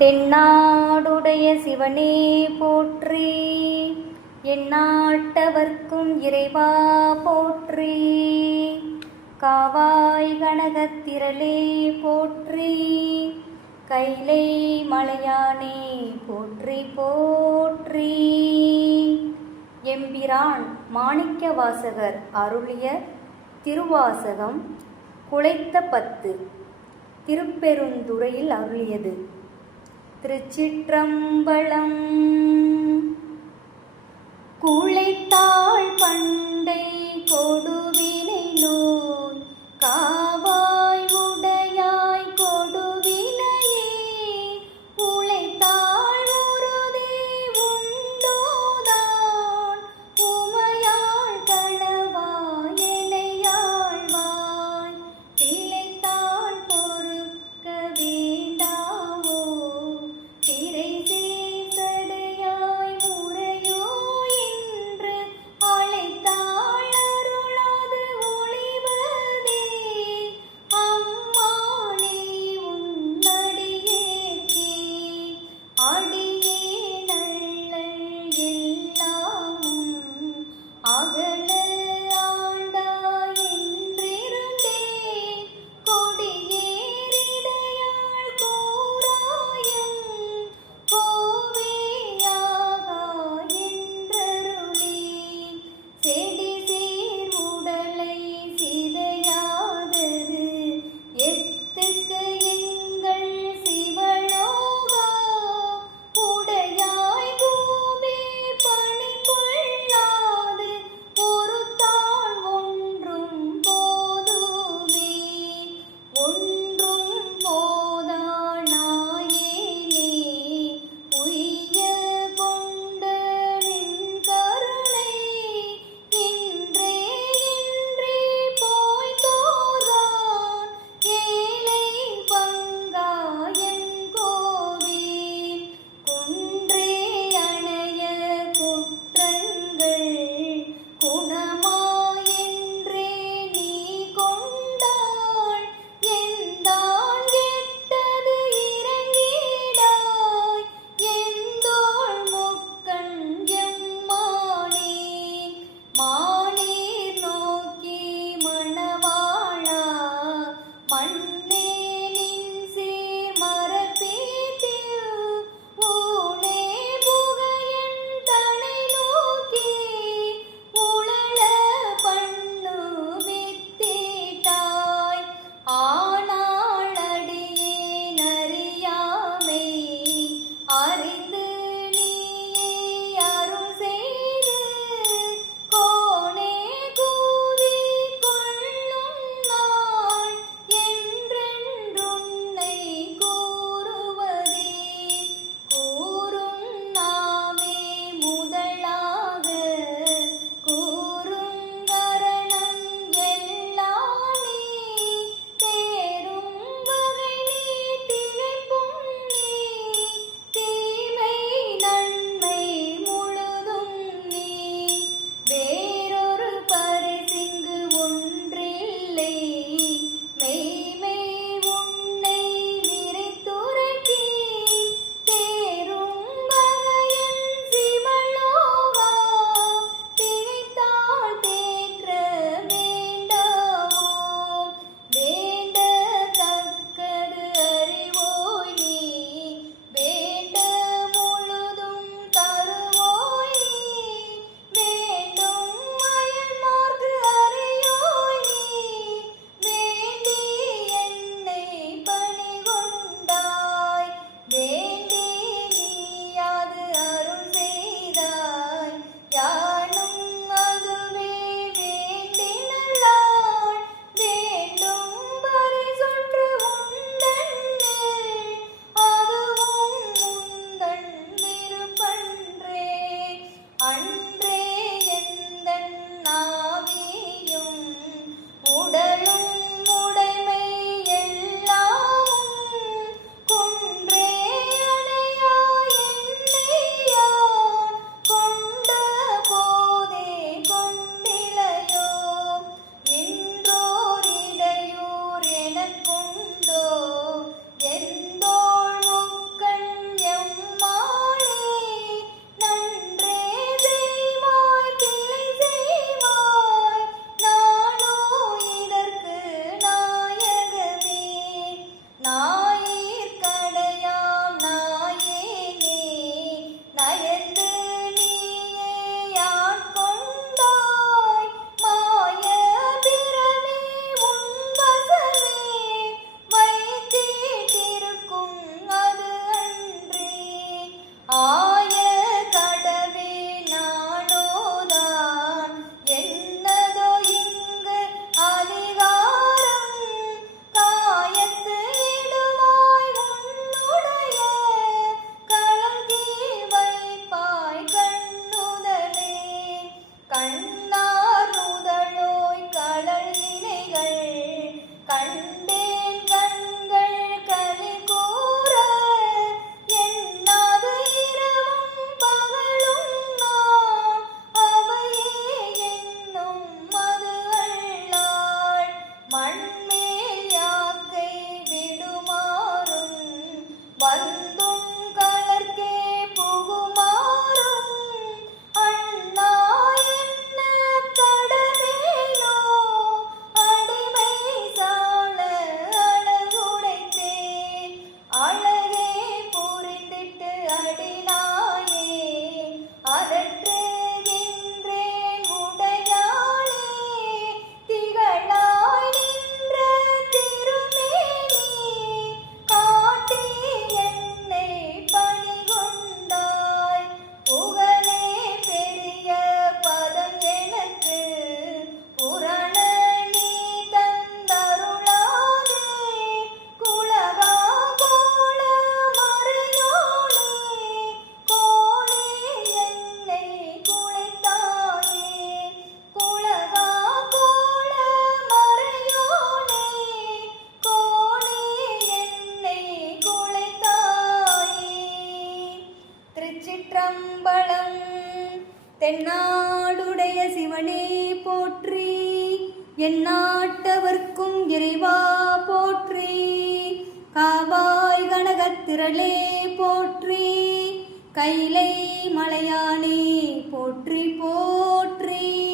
தென்னாடுடைய சிவனே போற்றி. எந்நாட்டவர்க்கும் இறைவா போற்றி. காவாய் கனகத்திரளே போற்றி. கைலை மலையானே போற்றி போற்றி. எம்பிரான் மாணிக்க வாசகர் அருளிய திருவாசகம் குலைத்த பத்து திருப்பெருந்துறையில் அருளியது. திருச்சிற்றம்பலம். குளைத்தாள் பண்டை கொடுவினை என் நாட்டவர்க்கும் இறைவா போற்றி காவாய் கனகத்திரளே போற்றி கைலை மலையானே போற்றி போற்றி.